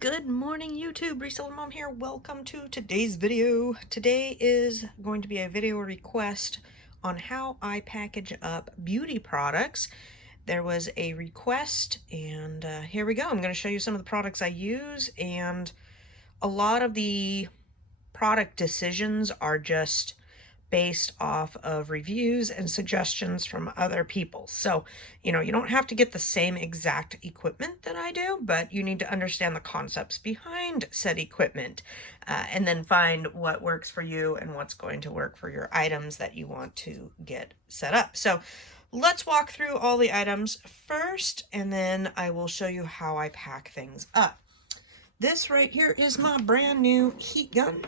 Good morning, YouTube. Reseller Mom here. Welcome to today's video. Today is going to be a video request on how I package up beauty products. There was a request, and here we go. I'm going to show you some of the products I use, and a lot of the product decisions are just based off of reviews and suggestions from other people. So, you don't have to get the same exact equipment that I do, but you need to understand the concepts behind said equipment, and then find what works for you and what's going to work for your items that you want to get set up. So let's walk through all the items first, and then I will show you how I pack things up. This right here is my brand new heat gun.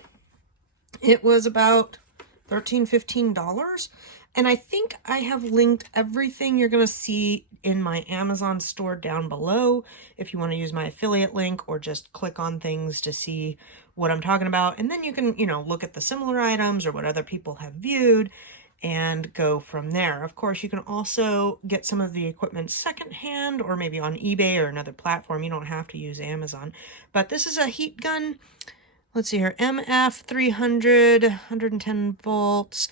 It was about $13–15, and I think I have linked everything you're going to see in my Amazon store down below if you want to use my affiliate link, or just click on things to see what I'm talking about, and then you can look at the similar items or what other people have viewed and go from there. Of course, you can also get some of the equipment secondhand or maybe on eBay or another platform. You don't have to use Amazon. But this is a heat gun. Let's see here, MF 300, 110 volts,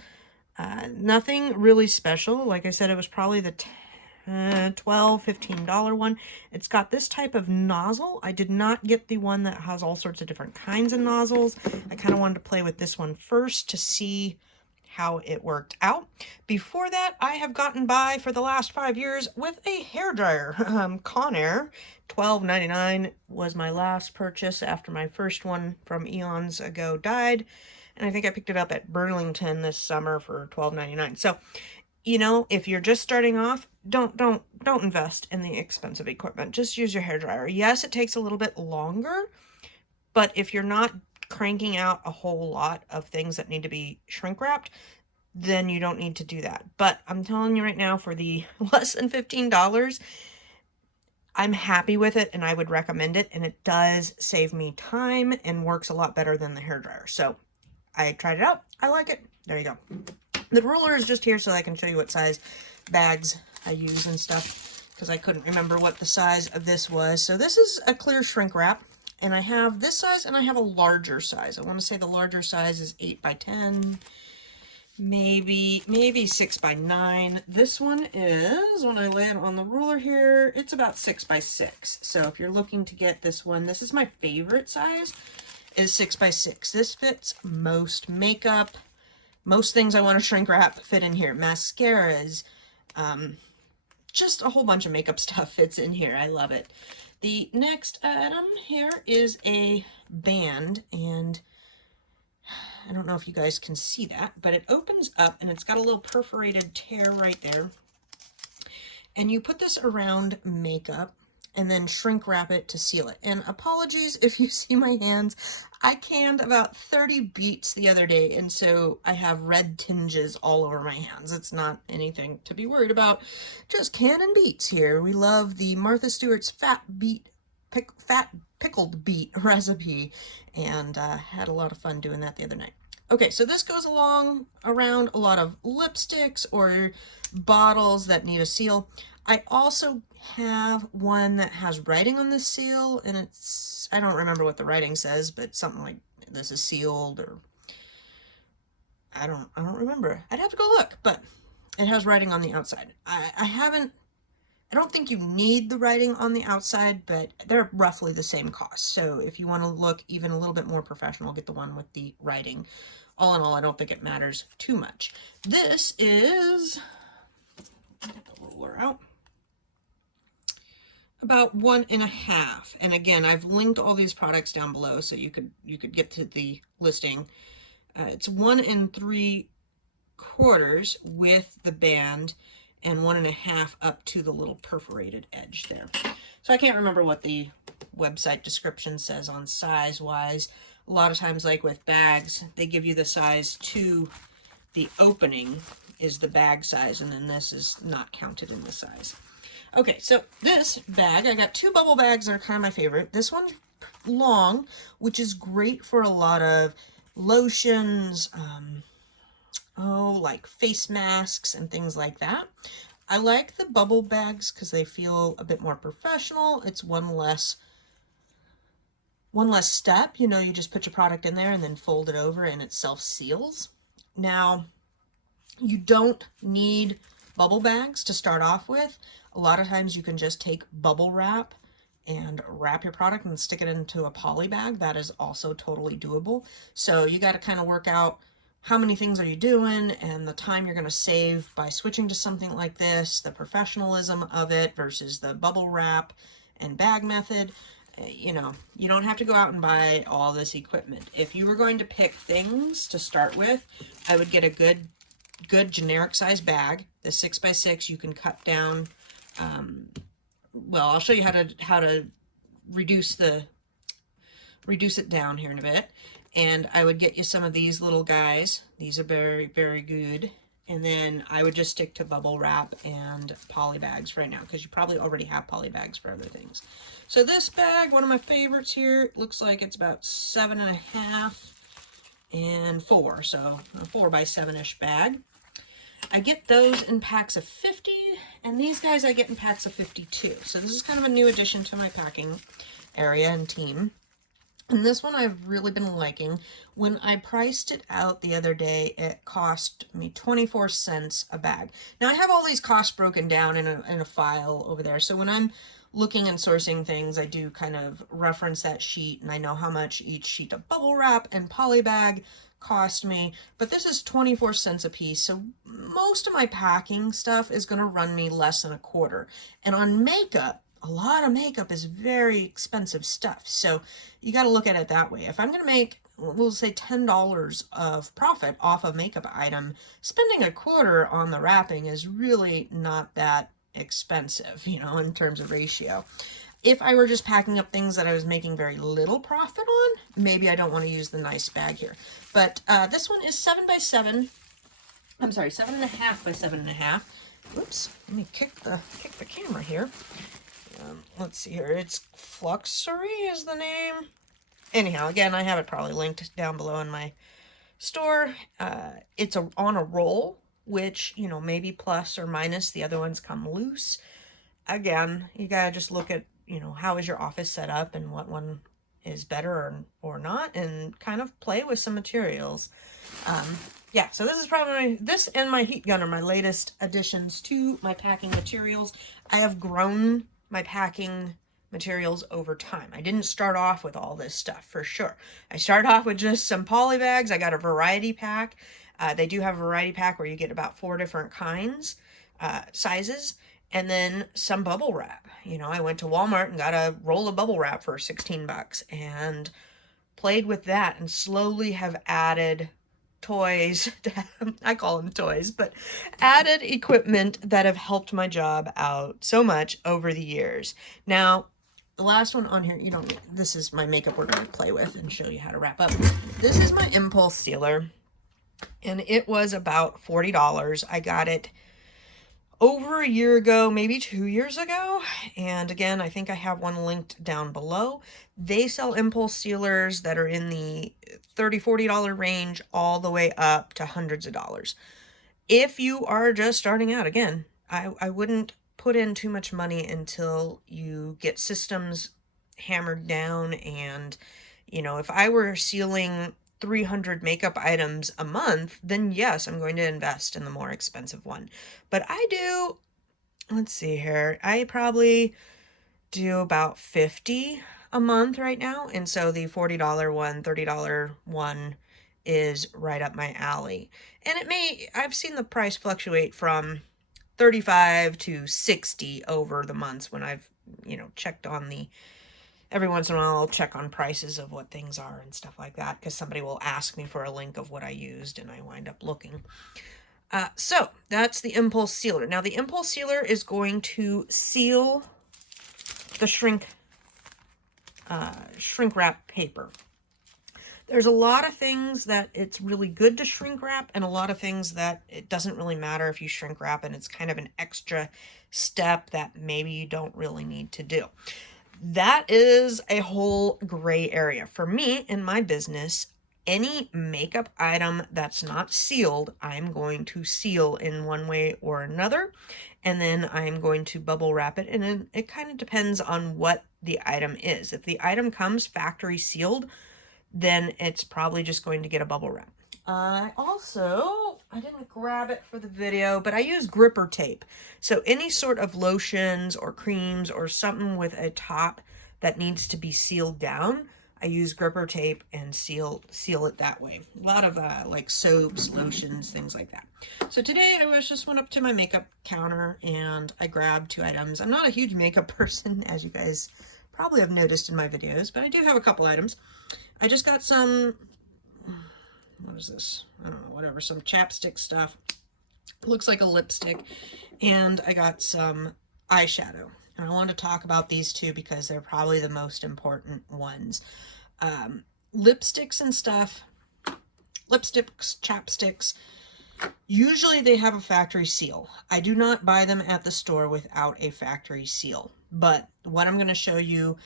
nothing really special. Like I said, it was probably the $12, $15 one. It's got this type of nozzle. I did not get the one that has all sorts of different kinds of nozzles. I kind of wanted to play with this one first to see how it worked out. Before that, I have gotten by for the last 5 years with a hairdryer. Conair, $12.99 was my last purchase after my first one from eons ago died. And I think I picked it up at Burlington this summer for $12.99. So, if you're just starting off, don't invest in the expensive equipment. Just use your hairdryer. Yes, it takes a little bit longer, but if you're not cranking out a whole lot of things that need to be shrink wrapped, then you don't need to do that. But I'm telling you right now, for the less than $15, I'm happy with it and I would recommend it, and it does save me time and works a lot better than the hairdryer. So I tried it out. I like it. There you go. The ruler is just here so I can show you what size bags I use and stuff, because I couldn't remember what the size of this was. So this is a clear shrink wrap. And I have this size, and I have a larger size. I want to say the larger size is 8x10, maybe 6x9. This one is, when I lay it on the ruler here, it's about 6x6. So if you're looking to get this one, this is my favorite size, is 6x6. This fits most makeup. Most things I want to shrink wrap fit in here. Mascaras, just a whole bunch of makeup stuff fits in here. I love it. The next item here is a band, and I don't know if you guys can see that, but it opens up and it's got a little perforated tear right there. And you put this around makeup and then shrink wrap it to seal it. And apologies if you see my hands. I canned about 30 beets the other day, and so I have red tinges all over my hands. It's not anything to be worried about. Just canning beets here. We love the Martha Stewart's fat pickled beet recipe, and had a lot of fun doing that the other night. Okay, so this goes around a lot of lipsticks or bottles that need a seal. I also have one that has writing on the seal, and it's, I don't remember what the writing says, but something like this is sealed, or I don't remember. I'd have to go look, but it has writing on the outside. I don't think you need the writing on the outside, but they're roughly the same cost. So if you want to look even a little bit more professional, get the one with the writing. All in all, I don't think it matters too much. This is, get the ruler out, about 1.5. And again, I've linked all these products down below so you could get to the listing. It's 1 3/4 with the band, and 1.5 up to the little perforated edge there. So I can't remember what the website description says on size wise. A lot of times, like with bags, they give you the size to the opening is the bag size, and then this is not counted in the size. Okay, so this bag, I got 2 bubble bags that are kind of my favorite. This one's long, which is great for a lot of lotions, like face masks and things like that. I like the bubble bags because they feel a bit more professional. It's one less one less step. You know, you just put your product in there and then fold it over and it self-seals. Now, you don't need bubble bags to start off with. A lot of times you can just take bubble wrap and wrap your product and stick it into a poly bag. That is also totally doable. So you got to kind of work out how many things are you doing and the time you're going to save by switching to something like this, the professionalism of it versus the bubble wrap and bag method. You know, you don't have to go out and buy all this equipment. If you were going to pick things to start with, I would get a good generic size bag. The 6x6 you can cut down. Well, I'll show you how to reduce it down here in a bit. And I would get you some of these little guys. These are very, very good. And then I would just stick to bubble wrap and poly bags right now, because you probably already have poly bags for other things. So this bag, one of my favorites here, looks like it's about 7.5 and 4, so a 4x7-ish bag. I get those in packs of 50, and these guys I get in packs of 52. So this is kind of a new addition to my packing area and team. And this one I've really been liking. When I priced it out the other day, it cost me 24 cents a bag. Now I have all these costs broken down in a file over there. So when I'm looking and sourcing things, I do kind of reference that sheet, and I know how much each sheet of bubble wrap and poly bag cost me. But this is 24 cents a piece, so most of my packing stuff is going to run me less than a quarter. And on makeup, a lot of makeup is very expensive stuff, so you got to look at it that way. If I'm going to make, we'll say $10 of profit off a makeup item, spending a quarter on the wrapping is really not that expensive, you know, in terms of ratio. If I were just packing up things that I was making very little profit on, maybe I don't want to use the nice bag here. But this one is 7x7. I'm sorry, 7.5 by 7.5. Oops, let me kick the camera here. Let's see here. It's Fluxery is the name. Anyhow, again, I have it probably linked down below in my store. It's on a roll, which, you know, maybe plus or minus. The other ones come loose. Again, you gotta just look at, you know, how is your office set up and what one is better or not, and kind of play with some materials. Yeah, so this is probably, this and my heat gun are my latest additions to my packing materials. I have grown my packing materials over time. I didn't start off with all this stuff, for sure. I started off with just some poly bags. I got a variety pack. They do have a variety pack where you get about 4 different kinds, sizes, and then some bubble wrap. You know, I went to Walmart and got a roll of bubble wrap for 16 bucks and played with that, and slowly have added toys, I call them toys, but added equipment that have helped my job out so much over the years. Now, the last one on here, you don't, this is my makeup we're going to play with and show you how to wrap up. This is my impulse sealer, and it was about $40. I got it over a year ago, maybe 2 years ago. And again, I think I have one linked down below. They sell impulse sealers that are in the $30, $40 range all the way up to hundreds of dollars. If you are just starting out, again, I wouldn't put in too much money until you get systems hammered down. And, you know, if I were sealing 300 makeup items a month, then yes, I'm going to invest in the more expensive one. But I do, let's see here, I probably do about 50 a month right now. And so the $40 one, $30 one is right up my alley. And it may, I've seen the price fluctuate from 35 to 60 over the months when I've, you know, checked on the, every once in a while I'll check on prices of what things are and stuff like that, because somebody will ask me for a link of what I used and I wind up looking. So that's the impulse sealer. Now the impulse sealer is going to seal the shrink wrap paper. There's a lot of things that it's really good to shrink wrap, and a lot of things that it doesn't really matter if you shrink wrap, and it's kind of an extra step that maybe you don't really need to do. That is a whole gray area. For me, in my business, any makeup item that's not sealed, I'm going to seal in one way or another. and then I'm going to bubble wrap it, and then it kind of depends on what the item is. If the item comes factory sealed, then it's probably just going to get a bubble wrap. I didn't grab it for the video, but I use gripper tape. So any sort of lotions or creams or something with a top that needs to be sealed down, I use gripper tape and seal it that way. A lot of like soaps, lotions, things like that. So today I just went up to my makeup counter and I grabbed 2 items. I'm not a huge makeup person, as you guys probably have noticed in my videos, but I do have a couple items. I just got some, what is this? I don't know, whatever, some chapstick stuff. Looks like a lipstick. And I got some eyeshadow. And I want to talk about these two because they're probably the most important ones. Lipsticks and stuff, lipsticks, chapsticks, usually they have a factory seal. I do not buy them at the store without a factory seal. But what I'm going to show you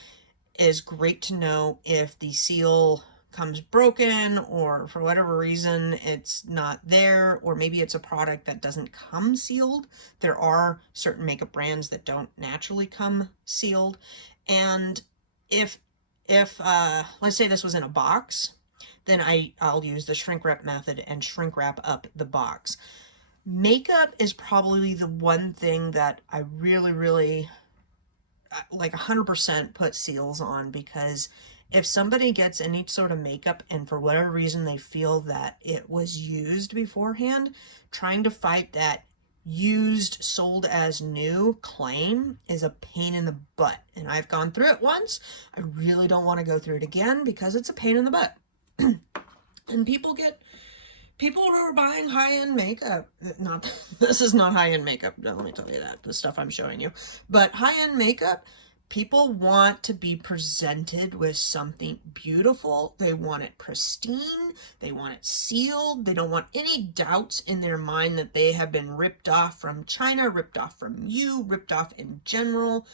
is great to know if the seal comes broken or for whatever reason it's not there, or maybe it's a product that doesn't come sealed. There are certain makeup brands that don't naturally come sealed. And if let's say this was in a box, then I'll use the shrink wrap method and shrink wrap up the box. Makeup is probably the one thing that I really like 100% put seals on, because if somebody gets any sort of makeup and for whatever reason they feel that it was used beforehand, trying to fight that used, sold as new claim is a pain in the butt. And I've gone through it once. I really don't want to go through it again because it's a pain in the butt. And people who are buying high-end makeup, this is not high-end makeup, no, let me tell you that, the stuff I'm showing you, but high-end makeup, people want to be presented with something beautiful. They want it pristine. They want it sealed. They don't want any doubts in their mind that they have been ripped off from China, ripped off from you, ripped off in general,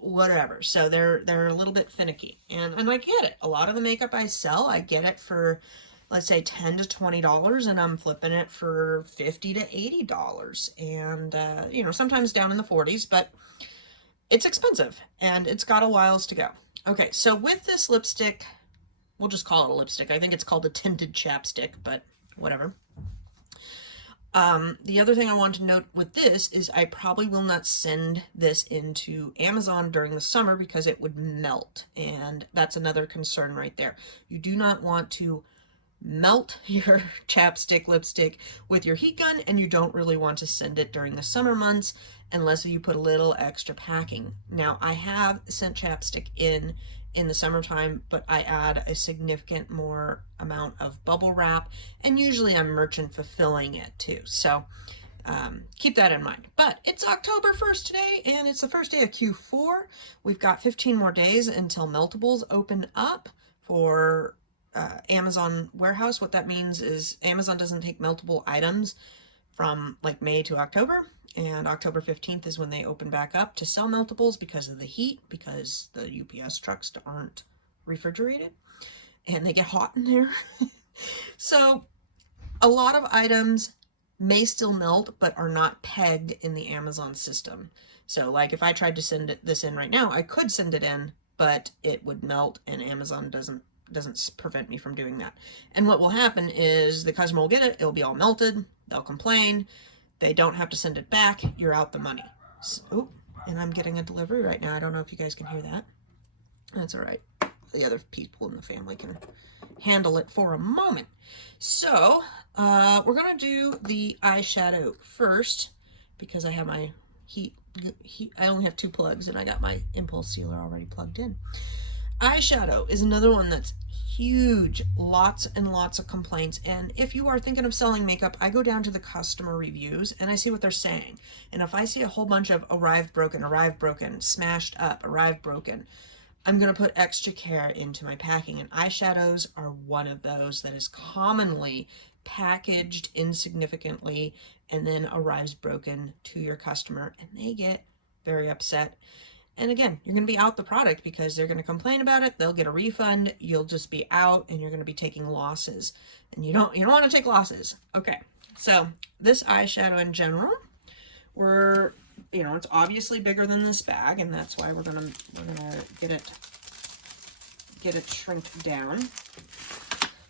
whatever. So they're a little bit finicky. And I get it. A lot of the makeup I sell, I get it for, let's say, $10 to $20, and I'm flipping it for $50 to $80. And, you know, sometimes down in the 40s, but it's expensive and it's got a whiles to go. Okay, so with this lipstick, we'll just call it a lipstick. I think it's called a tinted chapstick, but whatever. The other thing I want to note with this is I probably will not send this into Amazon during the summer because it would melt. And that's another concern right there. You do not want to melt your chapstick lipstick with your heat gun, and you don't really want to send it during the summer months unless you put a little extra packing. Now, I have sent chapstick in the summertime, but I add a significant more amount of bubble wrap, and usually I'm merchant fulfilling it too. So keep that in mind. But it's October 1st today, and it's the first day of Q4. We've got 15 more days until meltables open up for Amazon warehouse. What that means is Amazon doesn't take meltable items from like May to October, and October 15th is when they open back up to sell meltables because of the heat, because the UPS trucks aren't refrigerated and they get hot in there. So a lot of items may still melt but are not pegged in the Amazon system. So like if I tried to send this in right now, I could send it in, but it would melt, and Amazon doesn't prevent me from doing that. And what will happen is the customer will get it, it'll be all melted, they'll complain, they don't have to send it back, you're out the money. So, and I'm getting a delivery right now. I don't know if you guys can hear that. That's all right. The other people in the family can handle it for a moment. So we're gonna do the eyeshadow first because I have my heat. I only have 2 plugs and I got my impulse sealer already plugged in. Eyeshadow is another one that's huge, lots and lots of complaints. And if you are thinking of selling makeup, I go down to the customer reviews and I see what they're saying. And if I see a whole bunch of arrived broken, smashed up, arrived broken, I'm going to put extra care into my packing. And eyeshadows are one of those that is commonly packaged insignificantly and then arrives broken to your customer, and they get very upset. And again, you're going to be out the product because they're going to complain about it. They'll get a refund. You'll just be out and you're going to be taking losses. And you don't want to take losses. Okay. So this eyeshadow in general you know, it's obviously bigger than this bag, and that's why we're gonna get it shrink down.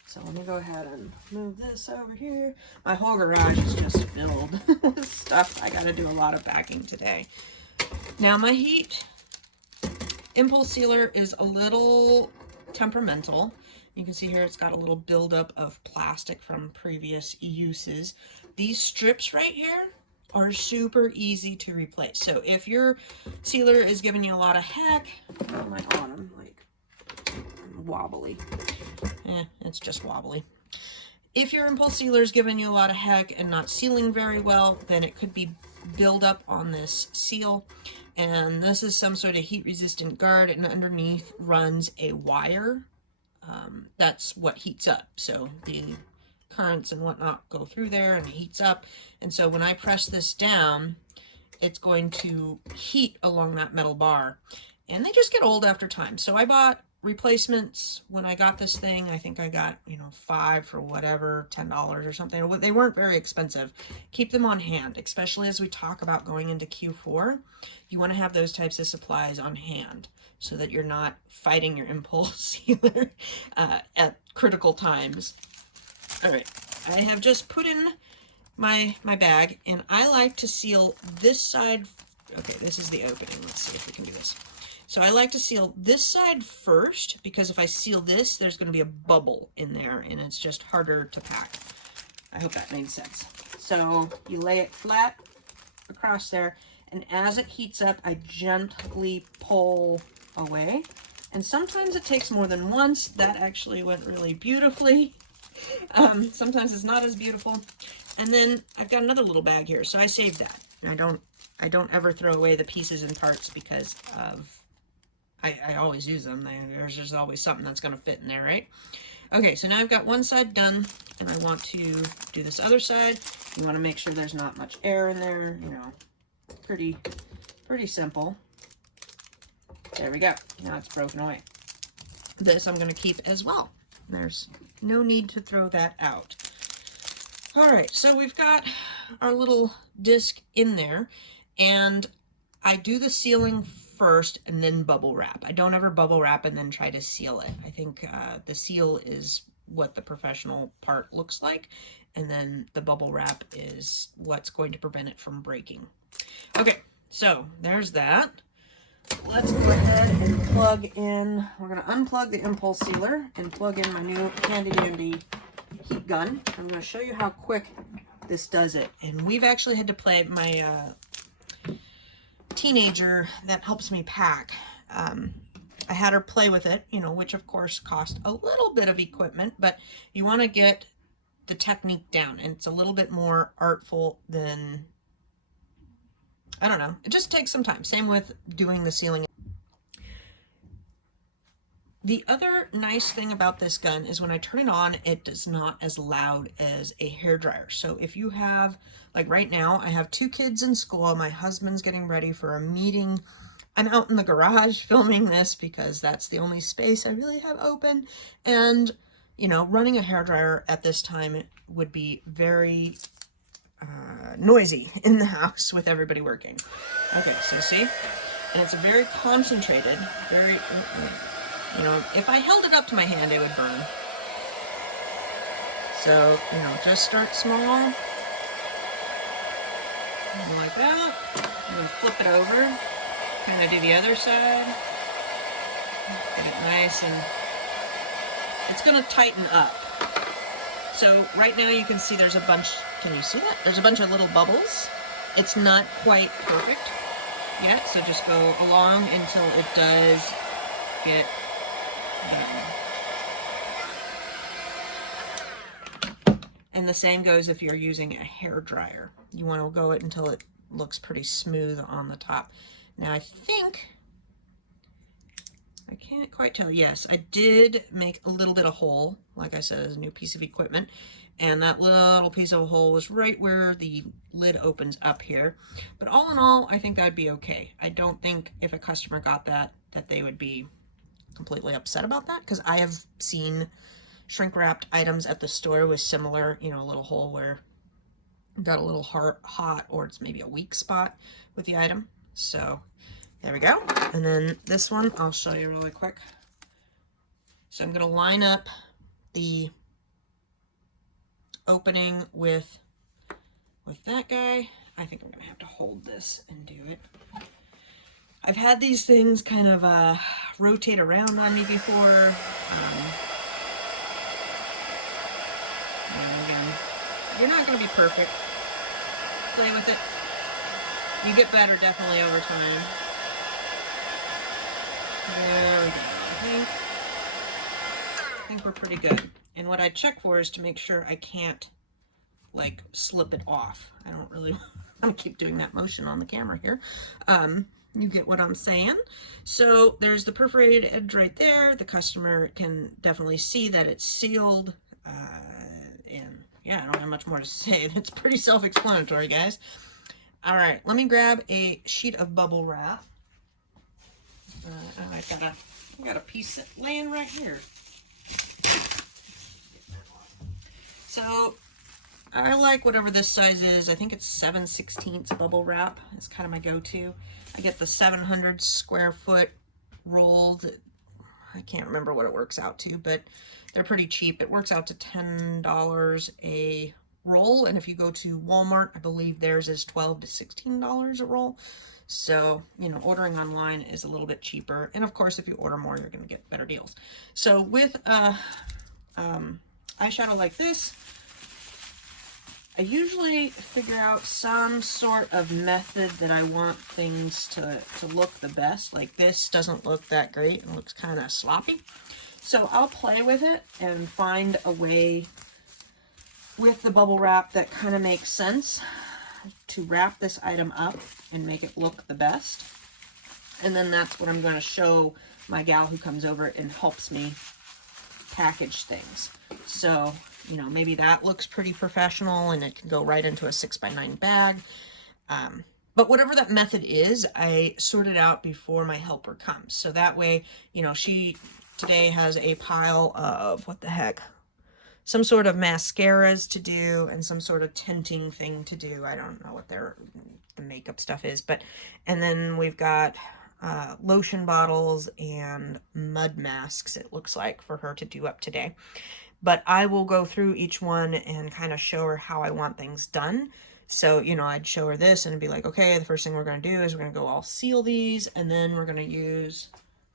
So let me go ahead and move this over here. My whole garage is just filled with stuff. I gotta do a lot of packing today. Now my heat impulse sealer is a little temperamental. You can see here it's got a little buildup of plastic from previous uses. These strips right here are super easy to replace. So if your sealer is giving you a lot of heck, oh my god, I'm like wobbly. It's just wobbly. If your impulse sealer is giving you a lot of heck and not sealing very well, then it could be buildup on this seal. And this is some sort of heat resistant guard, and underneath runs a wire. That's what heats up. So the currents and whatnot go through there and it heats up. And so when I press this down, it's going to heat along that metal bar. And they just get old after time. So I bought replacements when I got this thing. I think I got, you know, 5 for whatever, $10 or something. They weren't very expensive. Keep them on hand, especially as we talk about going into Q4. You want to have those types of supplies on hand so that you're not fighting your impulse sealer at critical times. All right, I have just put in my bag, and I like to seal this side. Okay, this is the opening. Let's see if we can do this. So I like to seal this side first, because if I seal this, there's going to be a bubble in there, and it's just harder to pack. I hope that made sense. So you lay it flat across there, and as it heats up, I gently pull away. And sometimes it takes more than once. That actually went really beautifully. Sometimes it's not as beautiful. And then I've got another little bag here, so I saved that. And I don't ever throw away the pieces and parts because of I always use them. There's always something that's going to fit in there, right? Okay, so now I've got one side done, and I want to do this other side. You want to make sure there's not much air in there, you know, pretty simple. There we go. Now it's broken away. This I'm going to keep as well. There's no need to throw that out. All right, so we've got our little disc in there, and I do the sealing first and then bubble wrap. I don't ever bubble wrap and then try to seal it. I think the seal is what the professional part looks like, and then the bubble wrap is what's going to prevent it from breaking. Okay, so there's that. Let's go ahead and plug in. We're going to unplug the impulse sealer and plug in my new handy dandy heat gun. I'm going to show you how quick this does it. And we've actually had to play my teenager that helps me pack. I had her play with it, you know, which of course cost a little bit of equipment, but you want to get the technique down, and it's a little bit more artful than, I don't know, it just takes some time. Same with doing the sealing. The other nice thing about this gun is when I turn it on, it is not as loud as a hairdryer. So if you have, like right now, I have 2 kids in school, my husband's getting ready for a meeting. I'm out in the garage filming this because that's the only space I really have open. And, you know, running a hairdryer at this time would be very noisy in the house with everybody working. Okay, so see? And it's a very concentrated, very, you know, if I held it up to my hand, it would burn. So, you know, just start small. Like that. And then flip it over. Kind of do the other side. Get it nice, and it's going to tighten up. So right now you can see there's a bunch, can you see that? There's a bunch of little bubbles. It's not quite perfect yet, so just go along until it does get done. And the same goes if you're using a hair dryer. You want to go it until it looks pretty smooth on the top. Now I think, I can't quite tell. Yes, I did make a little bit of hole, like I said, as a new piece of equipment. And that little piece of hole was right where the lid opens up here. But all in all, I think that'd be okay. I don't think if a customer got that they would be completely upset about that, because I have seen shrink wrapped items at the store with similar, you know, a little hole where got a little hot, or it's maybe a weak spot with the item. So there we go. And then this one, I'll show you really quick. So I'm going to line up the opening with that guy. I think I'm going to have to hold this and do it. I've had these things kind of rotate around on me before. And again, you're not going to be perfect. Play with it. You get better definitely over time. There we go. I think we're pretty good. And what I check for is to make sure I can't like slip it off. I don't really want to keep doing that motion on the camera here. You get what I'm saying. So there's the perforated edge right there. The customer can definitely see that it's sealed. And yeah, I don't have much more to say. It's pretty self-explanatory, guys. All right, let me grab a sheet of bubble wrap. And I got a piece laying right here. So I like whatever this size is. I think it's 7/16 bubble wrap. It's kind of my go-to. I get the 700 square foot rolled. I can't remember what it works out to, but they're pretty cheap. It works out to $10 a roll. And if you go to Walmart, I believe theirs is $12 to $16 a roll. So, you know, ordering online is a little bit cheaper. And of course, if you order more, you're going to get better deals. So with eyeshadow like this, I usually figure out some sort of method that I want things to look the best. Like this doesn't look that great. It looks kind of sloppy. So I'll play with it and find a way with the bubble wrap that kind of makes sense to wrap this item up and make it look the best. And then that's what I'm going to show my gal who comes over and helps me package things. So, you know, maybe that looks pretty professional and it can go right into a 6x9 bag. But whatever that method is, I sort it out before my helper comes. So that way, you know, she today has a pile of, what the heck, some sort of mascaras to do and some sort of tinting thing to do. I don't know what the makeup stuff is, but, and then we've got lotion bottles and mud masks, it looks like, for her to do up today. But I will go through each one and kind of show her how I want things done. So, you know, I'd show her this and be like, okay, the first thing we're going to do is we're going to go all seal these, and then we're going to use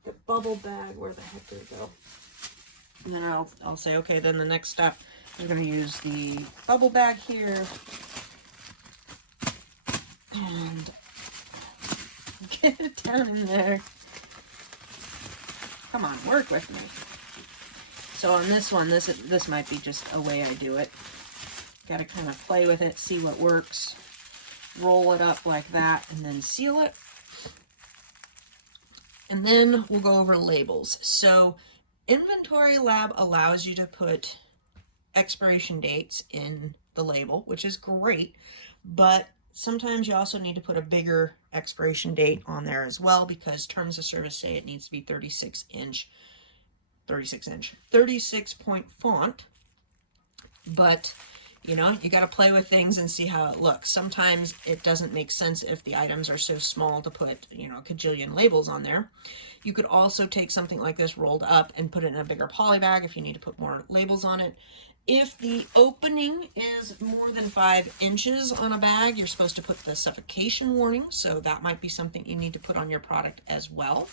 the bubble bag. Where the heck did it go? And then I'll say, okay, then the next step is going to use the bubble bag here. And get it down in there. Come on, work with me. So on this one, this might be just a way I do it. Got to kind of play with it, see what works. Roll it up like that, and then seal it. And then we'll go over labels. So Inventory Lab allows you to put expiration dates in the label, which is great, but sometimes you also need to put a bigger expiration date on there as well, because terms of service say it needs to be 36 point font. But you know, you got to play with things and see how it looks. Sometimes it doesn't make sense if the items are so small to put, you know, a cajillion labels on there. You could also take something like this rolled up and put it in a bigger poly bag if you need to put more labels on it. If the opening is more than 5 inches on a bag, you're supposed to put the suffocation warning, so that might be something you need to put on your product as well.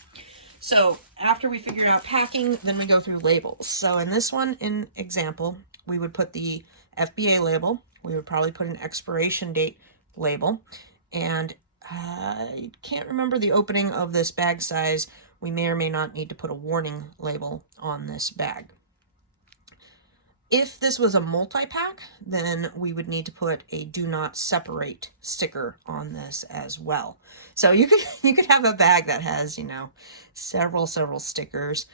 So after we figured out packing, then we go through labels. So in this one, in example, we would put the FBA label. We would probably put an expiration date label. And I can't remember the opening of this bag size. We may or may not need to put a warning label on this bag. If this was a multi-pack, then we would need to put a do not separate sticker on this as well. So you could have a bag that has, you know, several stickers.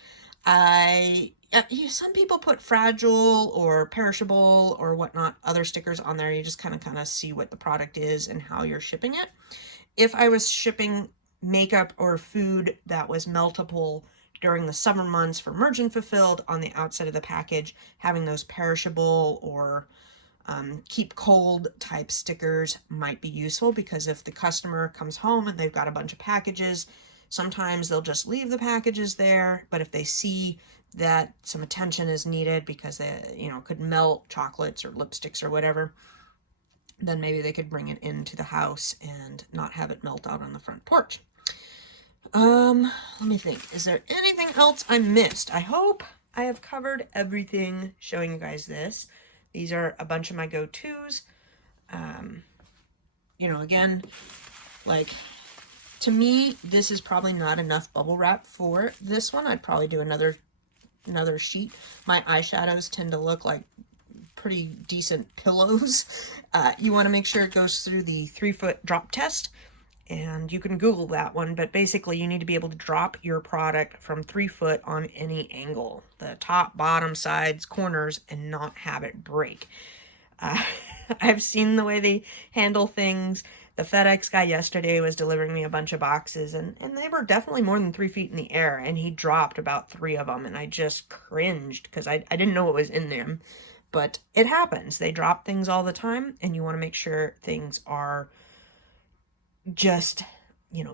Some people put fragile or perishable or whatnot, other stickers on there. You just kind of see what the product is and how you're shipping it. If I was shipping makeup or food that was meltable during the summer months for merchant fulfilled, on the outside of the package, having those perishable or Keep cold type stickers might be useful, because if the customer comes home and they've got a bunch of packages, sometimes they'll just leave the packages there. But if they see that some attention is needed because they, could melt chocolates or lipsticks or whatever, then maybe they could bring it into the house and not have it melt out on the front porch. Let me think. Is there anything else I missed? I hope I have covered everything showing you guys this. These are a bunch of my go-tos. Again, like, to me, this is probably not enough bubble wrap for this one. I'd probably do another sheet. My eyeshadows tend to look like pretty decent pillows. You want to make sure it goes through the 3-foot drop test, and you can Google that one, but basically you need to be able to drop your product from 3 foot on any angle, the top, bottom, sides, corners, and not have it break. I've seen the way they handle things. The FedEx guy yesterday was delivering me a bunch of boxes, and they were definitely more than 3 feet in the air, and he dropped about 3 of them, and I just cringed because I didn't know what was in them. But it happens. They drop things all the time, and you want to make sure things are just,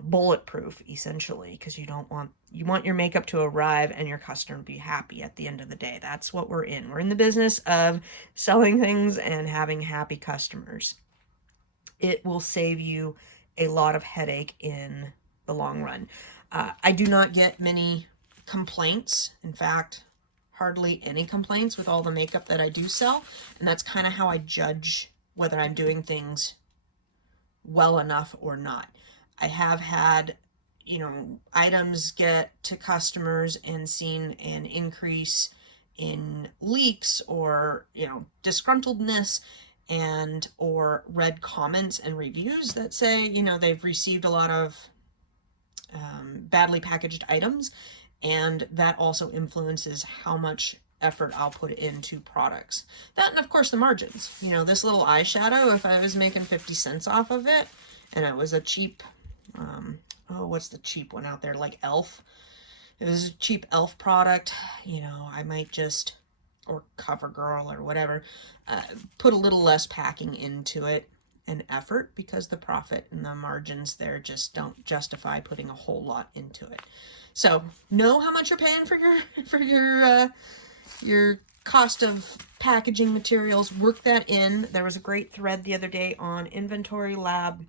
bulletproof, essentially, because you want your makeup to arrive and your customer to be happy at the end of the day. That's what we're in. We're in the business of selling things and having happy customers. It will save you a lot of headache in the long run. I do not get many complaints. In fact, hardly any complaints with all the makeup that I do sell. And that's kind of how I judge whether I'm doing things well enough or not. I have had, items get to customers and seen an increase in leaks or, disgruntledness, and or read comments and reviews that say, they've received a lot of badly packaged items, and that also influences how much effort I'll put into products. That, and of course the margins. This little eyeshadow, if I was making 50 cents off of it, and it was a cheap, what's the cheap one out there, like Elf? It was a cheap Elf product, I might just, or CoverGirl or whatever, put a little less packing into it and effort, because the profit and the margins there just don't justify putting a whole lot into it. So know how much you're paying for your cost of packaging materials. Work that in. There was a great thread the other day on Inventory Lab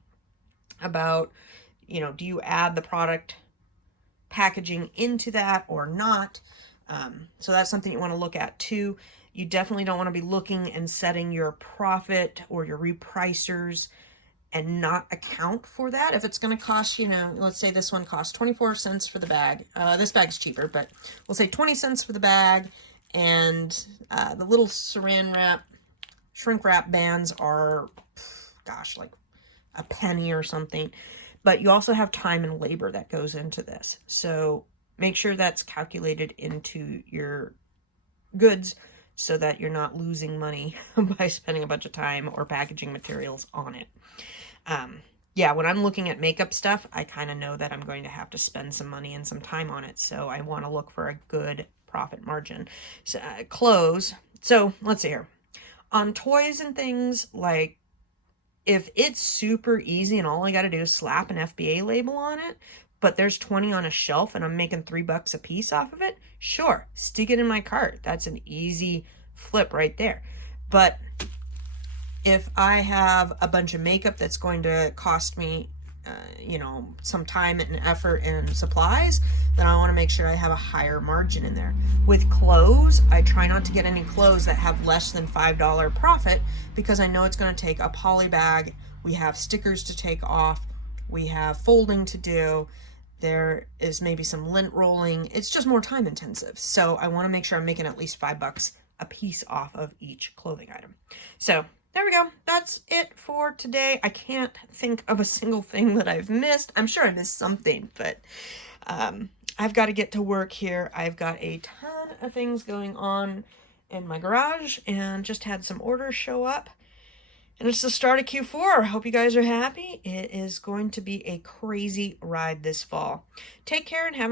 about, do you add the product packaging into that or not? So that's something you want to look at too. You definitely don't want to be looking and setting your profit or your repricers and not account for that. If it's going to cost, let's say this one costs 24 cents for the bag. This bag's cheaper, but we'll say 20 cents for the bag, and the little shrink wrap bands are, gosh, like a penny or something. But you also have time and labor that goes into this. So make sure that's calculated into your goods so that you're not losing money by spending a bunch of time or packaging materials on it. Yeah, when I'm looking at makeup stuff, I kind of know that I'm going to have to spend some money and some time on it. So I want to look for a good profit margin. So, clothes. So let's see here. On toys and things, like, if it's super easy and all I got to do is slap an FBA label on it, but there's 20 on a shelf and I'm making $3 a piece off of it, sure, stick it in my cart. That's an easy flip right there. But if I have a bunch of makeup that's going to cost me, some time and effort and supplies, then I want to make sure I have a higher margin in there. With clothes, I try not to get any clothes that have less than $5 profit, because I know it's going to take a poly bag. We have stickers to take off. We have folding to do. There is maybe some lint rolling. It's just more time intensive. So I want to make sure I'm making at least $5 a piece off of each clothing item. So there we go. That's it for today. I can't think of a single thing that I've missed. I'm sure I missed something, but I've got to get to work here. I've got a ton of things going on in my garage and just had some orders show up. And it's the start of Q4. Hope you guys are happy. It is going to be a crazy ride this fall. Take care and have